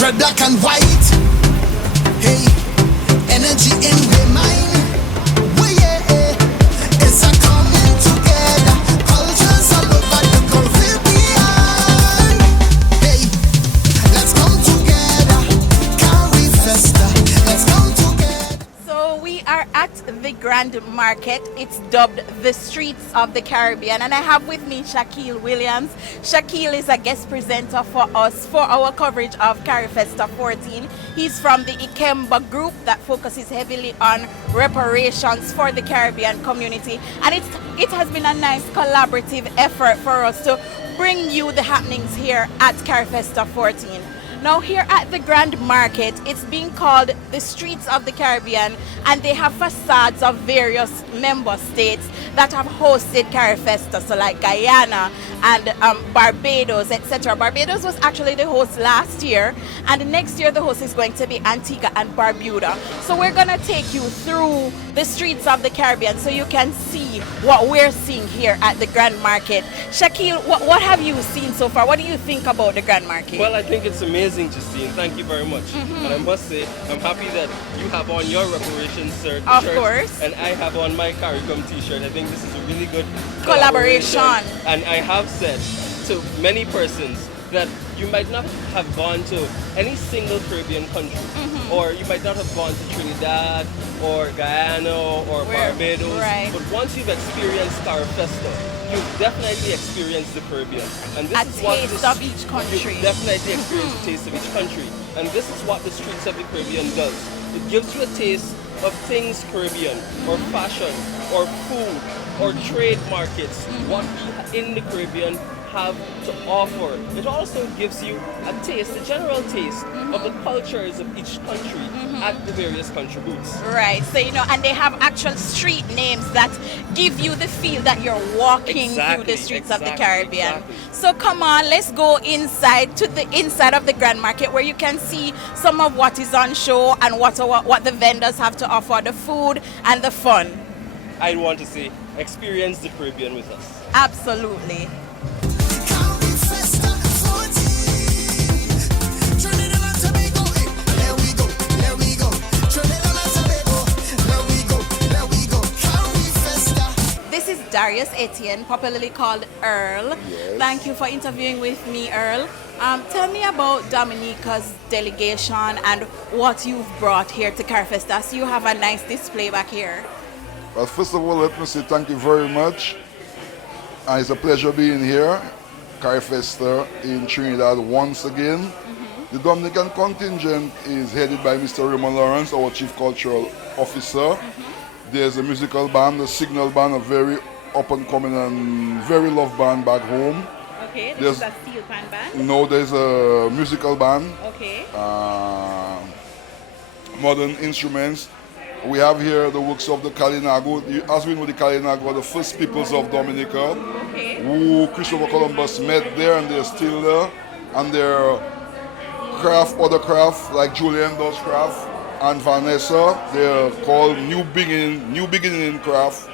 red, black and white. Hey, energy in the mind. Well, yeah, it's a coming together. Cultures all over the Caribbean. Hey, let's come together. CARIFESTA, let's come together. So we are at the Grand Market. It's dubbed the Streets of the Caribbean, and I have with me Shaquille Williams. Shaquille is a guest presenter for us for our coverage of CARIFESTA 14. He's from the Ikemba group that focuses heavily on reparations for the Caribbean community, and it has been a nice collaborative effort for us to bring you the happenings here at CARIFESTA 14. Now here at the Grand Market, it's being called the Streets of the Caribbean, and they have facades of various member states that have hosted CARIFESTA, so like Guyana and Barbados, etc. Barbados was actually the host last year, and next year the host is going to be Antigua and Barbuda. So we're going to take you through the streets of the Caribbean so you can see what we're seeing here at the Grand Market. Shaquille, what have you seen so far? What do you think about the Grand Market? Well, I think it's amazing to see, and thank you very much. And I must say, I'm happy that you have on your reparations shirt, Of course. and I have on my CARICOM t-shirt. I think this is a really good Collaboration. And I have said to many persons that you might not have gone to any single Caribbean country, or you might not have gone to Trinidad or Guyana or Barbados, right. but once you've experienced CARIFESTA, you've definitely experienced the Caribbean. And this is what taste of each country. You've definitely experienced a taste of each country. And this is what the Streets of the Caribbean does. It gives you a taste of things Caribbean, or fashion, or food, or trade markets, what we in the Caribbean have to offer. It also gives you a taste, a general taste of the cultures of each country at the various country booths. Right, so and they have actual street names that give you the feel that you're walking through the streets of the Caribbean. Exactly. So come on, let's go inside to the inside of the Grand Market where you can see some of what is on show and what the vendors have to offer, the food and the fun. I want to say, experience the Caribbean with us. Absolutely. CARIFESTA 14. Trinidad and Tobago, there we go, there we go. Trinidad and Tobago, there we go. CARIFESTA. This is Darius Etienne, popularly called Earl. Yes. Thank you for interviewing with me, Earl. Tell me about Dominica's delegation and what you've brought here to CARIFESTA. So you have a nice display back here. Well, first of all, let me say thank you very much. It's a pleasure being here, CARIFESTA in Trinidad once again. The Dominican contingent is headed by Mr. Raymond Lawrence, our Chief Cultural Officer. There's a musical band, the Signal Band, a very up-and-coming and very loved band back home. Okay, There's- is a steel pan band. No, there's a musical band, Okay. modern instruments. We have here the works of the Kalinago. As we know, the Kalinago are the first peoples of Dominica, Okay. who Christopher Columbus met there, and they're still there. And their craft, other craft, like Julian does craft, and Vanessa, they're called New Beginning in Craft.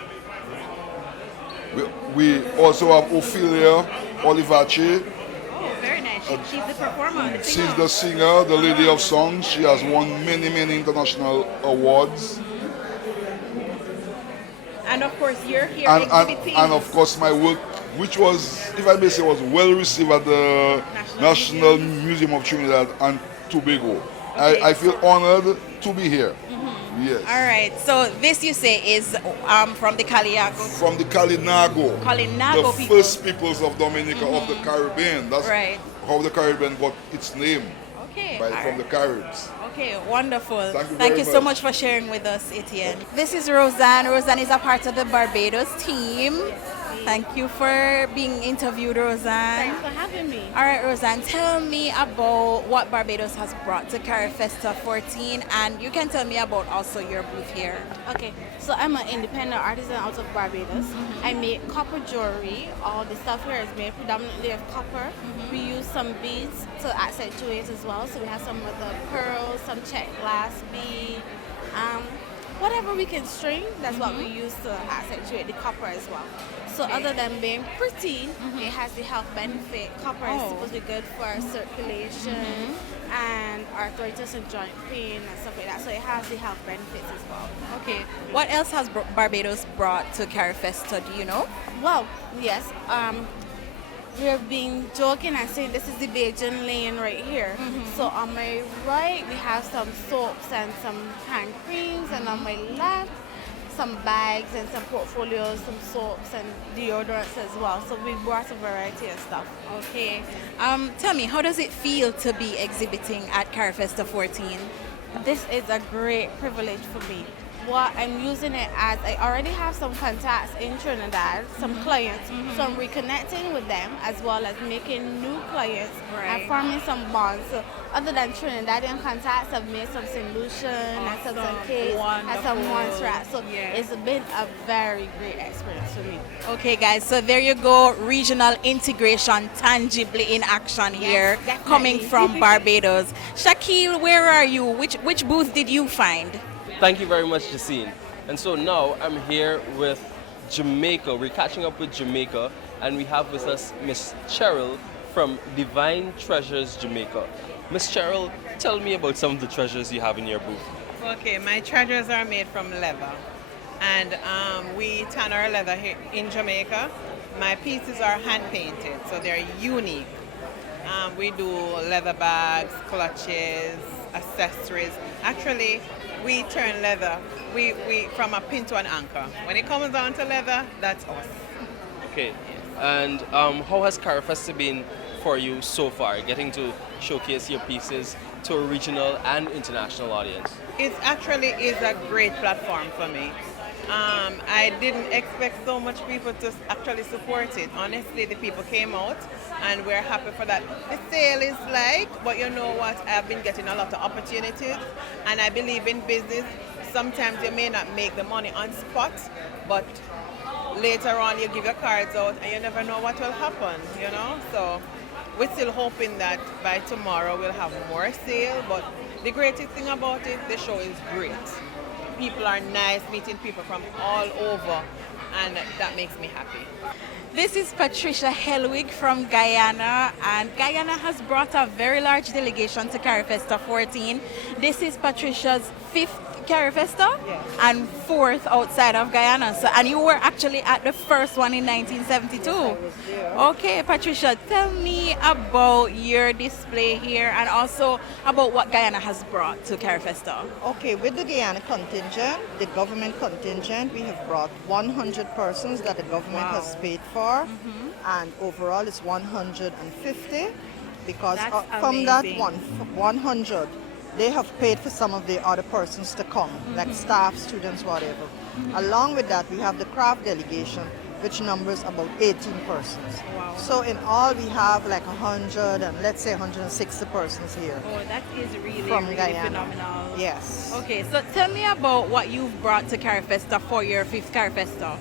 We also have Ophelia Olivache. Oh, very nice. She's the performer. The She's the singer, the lady of songs. She has won many international awards. And of course, you're here And of course my work, which was, if I may say, was well received at the National Museum of Trinidad and Tobago. Okay. I feel honored to be here. Yes. All right. So this you say is from the Caliago. From the Kalinago. Kalinago the people. first peoples of Dominica, of the Caribbean. That's Right. how the Caribbean got its name, Okay. from the Caribs. Okay, wonderful. Thank you very so much. much for sharing with us, Etienne. This is Roseanne. Roseanne is a part of the Barbados team. Thank you for being interviewed, Roseanne. Thanks for having me. All right, Roseanne, tell me about what Barbados has brought to CARIFESTA 14, and you can tell me about also your booth here. Okay, so I'm an independent artisan out of Barbados. I make copper jewelry. All the stuff here is made predominantly of copper. We use some beads to accentuate as well. So we have some of the pearls, some checked glass bead, whatever we can string. That's what we use to accentuate the copper as well. So other than being pretty, it has the health benefit. Copper is supposed to be good for circulation and arthritis and joint pain and stuff like that. So it has the health benefits as well. Okay. What else has Barbados brought to CARIFESTA? Do you know? Well, yes. We've been joking and saying this is the Bajan lane right here. So on my right, we have some soaps and some hand creams, and on my left, some bags and some portfolios, some soaps and deodorants as well. So we brought a variety of stuff. Okay. Tell me, how does it feel to be exhibiting at CARIFESTA 14? This is a great privilege for me. What I'm using it as, I already have some contacts in Trinidad, some clients, so I'm reconnecting with them as well as making new clients and forming some bonds. So other than Trinidadian contacts, I've made some St. Lucian and some Kate and some Montserrat. So it's been a very great experience for me. Okay, guys, so there you go. Regional integration tangibly in action here, definitely. coming from Barbados. Shaquille, where are you? Which booth did you find? Thank you very much, Jacine. And so now I'm here with Jamaica. We're catching up with Jamaica, and we have with us Miss Cheryl from Divine Treasures Jamaica. Miss Cheryl, tell me about some of the treasures you have in your booth. Okay, my treasures are made from leather, and we tan our leather here in Jamaica. My pieces are hand painted, so they're unique. We do leather bags, clutches, accessories. Actually, we turn leather we from a pin to an anchor. When it comes down to leather, that's us. Okay. And how has CARIFESTA been for you so far, getting to showcase your pieces to a regional and international audience? It actually is a great platform for me. I didn't expect so much people to actually support it. Honestly, the people came out and we're happy for that. The sale is light, but you know what? I've been getting a lot of opportunities, and I believe in business. Sometimes you may not make the money on spot, but later on you give your cards out and you never know what will happen, you know? So we're still hoping that by tomorrow we'll have more sale, but the greatest thing about it, the show is great. People are nice, meeting people from all over, and that makes me happy. This is Patricia Helwig from Guyana, and Guyana has brought a very large delegation to CARIFESTA 14. This is Patricia's 5th CARIFESTA and 4th outside of Guyana. So, and you were actually at the first one in 1972. Okay, Patricia, tell me about your display here and also about what Guyana has brought to CARIFESTA. Okay, with the Guyana contingent, the government contingent, we have brought 100 persons that the government has paid for, and overall it's 150 because That's from that amazing. 100, they have paid for some of the other persons to come, like staff, students, whatever. Along with that, we have the craft delegation, which numbers about 18 persons. Wow. So in all, we have like 100 and let's say 160 persons here. Oh, that is really, From really Guyana. phenomenal. Yes. Okay, so tell me about what you've brought to CARIFESTA for your 5th CARIFESTA.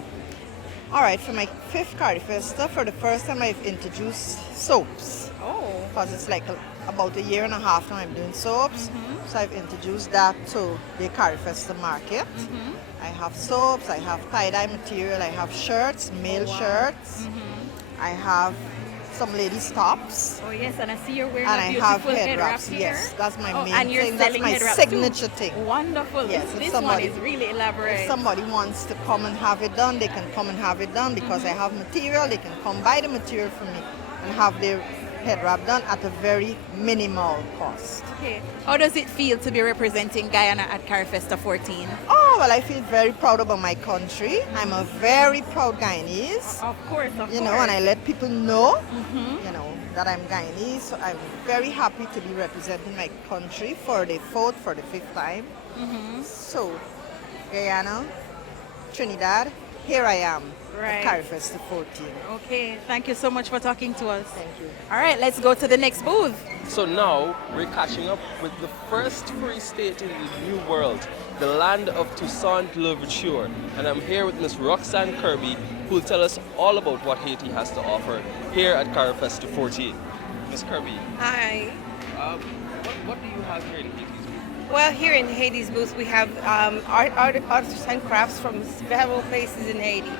All right, for my 5th CARIFESTA, for the first time I've introduced soaps. Oh. Because it's like about a year and a half now I'm doing soaps. So I've introduced that to the CARIFESTA market. I have soaps, I have tie-dye material, I have shirts, male shirts. I have some ladies' tops. Oh yes, and I see you're wearing And a I beautiful have head wrap wraps. here. Yes, that's my main and you're thing. That's selling my head wraps signature too. thing. Wonderful. Yes, if this somebody- one is really elaborate. If somebody wants to come and have it done, they can come and have it done because I have material. They can come buy the material from me and have their head wrap done at a very minimal cost. Okay. How does it feel to be representing Guyana at CARIFESTA 14? Oh, well, I feel very proud about my country. I'm a very proud Guyanese, Of course, of you course. know, and I let people know, you know, that I'm Guyanese. So I'm very happy to be representing my country for the 4th, for the 5th time. So, Guyana, Trinidad, here I am Right. at CARIFESTA 14. Okay, thank you so much for talking to us. Thank you. All right, let's go to the next booth. So now we're catching up with the first free state in the New World, the land of Toussaint Louverture. And I'm here with Miss Roxanne Kirby, who will tell us all about what Haiti has to offer here at CARIFESTA 14. Miss Kirby, Hi. what do you have here in Haiti's booth? Well, here in Haiti's booth, we have arts and crafts from several places in Haiti.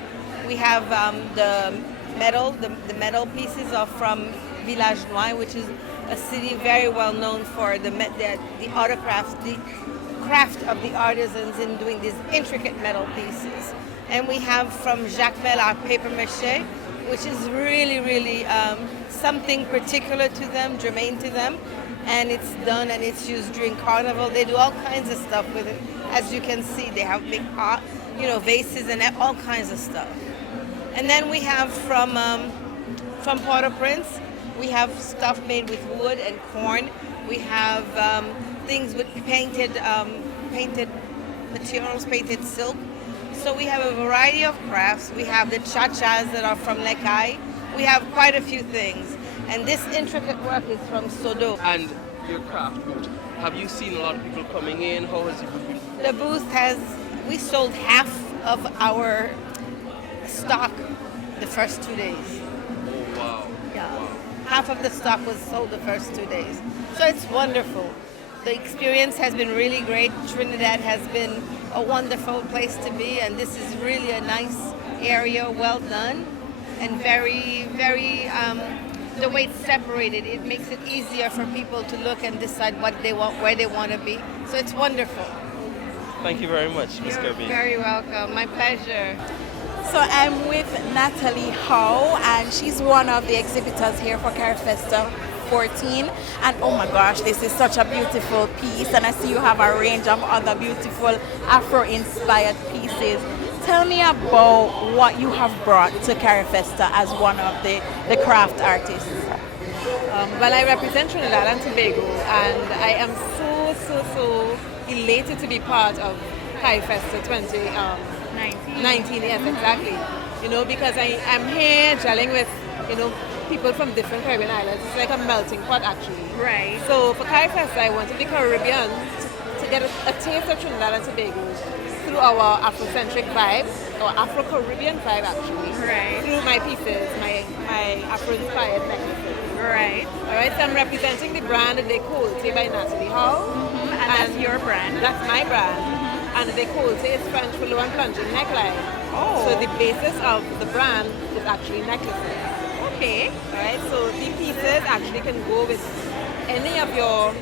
We have the metal pieces are from Village Noir, which is a city very well known for the art crafts, the craft of the artisans in doing these intricate metal pieces. And we have from Jacques Mel our paper mache, which is really, really something particular to them, germane to them. And it's done and it's used during Carnival. They do all kinds of stuff with it. As you can see, they have big art, vases and all kinds of stuff. And then we have from Port-au-Prince, we have stuff made with wood and corn. We have things with painted materials, painted silk. So we have a variety of crafts. We have the cha-chas that are from Lekai. We have quite a few things. And this intricate work is from Sodo. And your craft booth, have you seen a lot of people coming in? How has it been? The booth we sold half of our stock the first 2 days. Oh, wow. Yeah. Wow. Half of the stock was sold the first 2 days. So it's wonderful. The experience has been really great. Trinidad has been a wonderful place to be, and this is really a nice area, well done, and very, very, the way it's separated, it makes it easier for people to look and decide what they want, where they want to be. So it's wonderful. Thank you very much, Ms. Kirby. You're very welcome. My pleasure. So I'm with Natalie Howe, and she's one of the exhibitors here for CARIFESTA 14. And oh my gosh, this is such a beautiful piece, and I see you have a range of other beautiful Afro-inspired pieces. Tell me about what you have brought to CARIFESTA as one of the craft artists. Well, I represent Trinidad and Tobago, and I am so elated to be part of CARIFESTA 2019. Yes, exactly. Because I'm here gelling with, people from different Caribbean islands. It's like a melting pot, actually. Right. So for CARIFESTA, I wanted the Caribbean to get a taste of Trinidad and Tobago through our Afrocentric vibe, or Afro-Caribbean vibe, actually. Right. Through my pieces, my Afro-inspired necklaces. Right. All right, so I'm representing the brand Decolte by Natalie Howe. Mm-hmm. And that's your brand? That's my brand. Mm-hmm. And Decolte is French for low and plunging neckline. Oh. So the basis of the brand is actually necklaces. Okay. All right, so the pieces actually can go with any of your,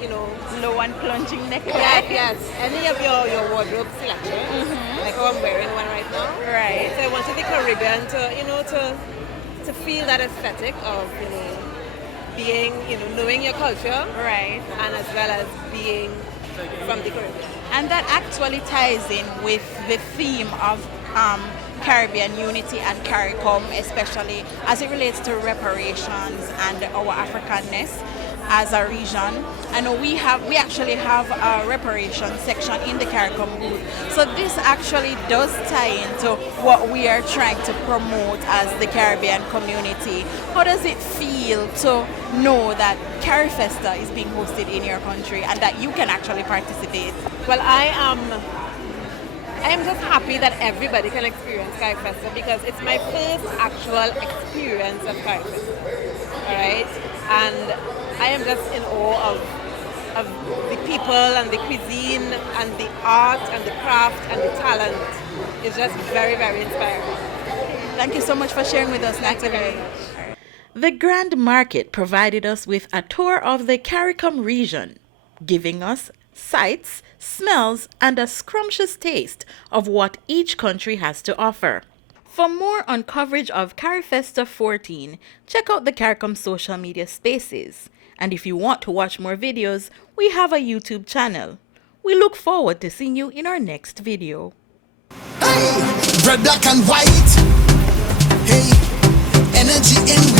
low and plunging necklace. Yes, any of your wardrobe selection. Mm-hmm. Like how I'm wearing one right now. Right. So I wanted the Caribbean to feel that aesthetic of, being, knowing your culture. Right. And as well as being from the Caribbean. And that actually ties in with the theme of Caribbean unity and CARICOM, especially as it relates to reparations and our Africanness as a region. I know we actually have a reparation section in the CARICOM booth. So this actually does tie into what we are trying to promote as the Caribbean community. How does it feel to know that CARIFESTA is being hosted in your country and that you can actually participate? Well, I am just happy that everybody can experience CARIFESTA because it's my first actual experience of CARIFESTA. All right? And I am just in awe of the people and the cuisine and the art and the craft and the talent. It's just very, very inspiring. Thank you so much for sharing with us, Natalie. The Grand Market provided us with a tour of the CARICOM region, giving us sights, smells, and a scrumptious taste of what each country has to offer. For more on coverage of CARIFESTA 14, check out the CARICOM social media spaces. And if you want to watch more videos, we have a YouTube channel. We look forward to seeing you in our next video. Hey, red, black, and white. Hey, energy in